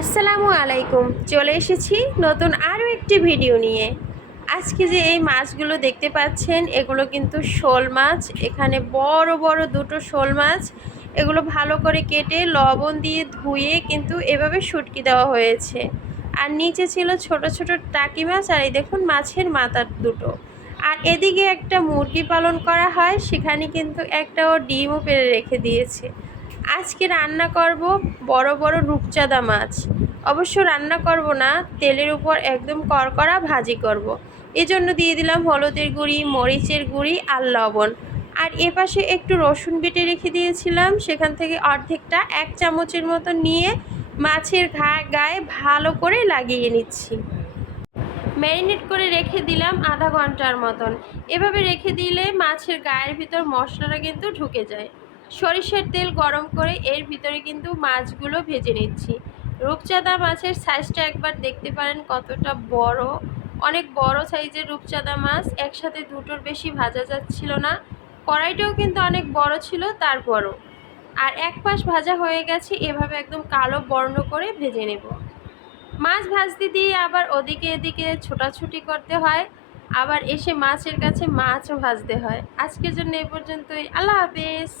আসসালামু আলাইকুম। চলে এসেছি নতুন আরও একটি ভিডিও নিয়ে। আজকে যে এই মাছগুলো দেখতে পাচ্ছেন এগুলো কিন্তু শোল মাছ। এখানে বড় বড় দুটো শোল মাছ, এগুলো ভালো করে কেটে লবণ দিয়ে ধুয়ে কিন্তু এভাবে শুটকি দেওয়া হয়েছে। আর নিচে ছিল ছোট ছোট টাকি মাছ, আর এই দেখুন মাছের মাথা দুটো। আর এদিকে একটা মুরগি পালন করা হয়, সেখানে কিন্তু একটা ও ডিমও পেড়ে রেখে দিয়েছে। আজকে রান্না করব বড় বড় রূপচাঁদা মাছ। অবশ্য রান্না করব না, তেলের উপর একদম কড়কড়া ভাজি করব। এজন্য দিয়ে দিলাম হলুদের গুঁড়ি, মরিচের গুঁড়ি আর লবণ। আর এপাশে একটু রসুন বেটে রেখে দিয়েছিলাম, সেখান থেকে অর্ধেকটা 1 চামচের মতো নিয়ে মাছের গায়ে ভালো করে লাগিয়ে নিচ্ছি। ম্যারিনেট করে রেখে দিলাম আধা ঘন্টার মতন। এভাবে রেখে দিলে মাছের গায়ের ভিতর মশলাটা কিন্তু ঢুকে যায়। সরিষার তেল গরম করে এর ভিতরে কিন্তু মাছগুলো ভেজে নিচ্ছি। রূপচাঁদা মাছের সাইজটা একবার দেখতে পারেন কতটা বড়। অনেক বড় সাইজের রূপচাঁদা মাছ, একসাথে দুটোর বেশি ভাজা যাচ্ছিল না। কড়াইটাও কিন্তু অনেক বড় ছিল তারপরও। আর এক পাশ ভাজা হয়ে গেছে, এভাবে একদম কালো বর্ণ করে ভেজে নেব। মাছ ভাজতে দিয়ে আবার ওদিকে এদিকে ছোটাছুটি করতে হয়, আবার এসে মাছের কাছে মাছও ভাজতে হয়। আজকের জন্য এ পর্যন্তই। আল্লাহ হাফেজ।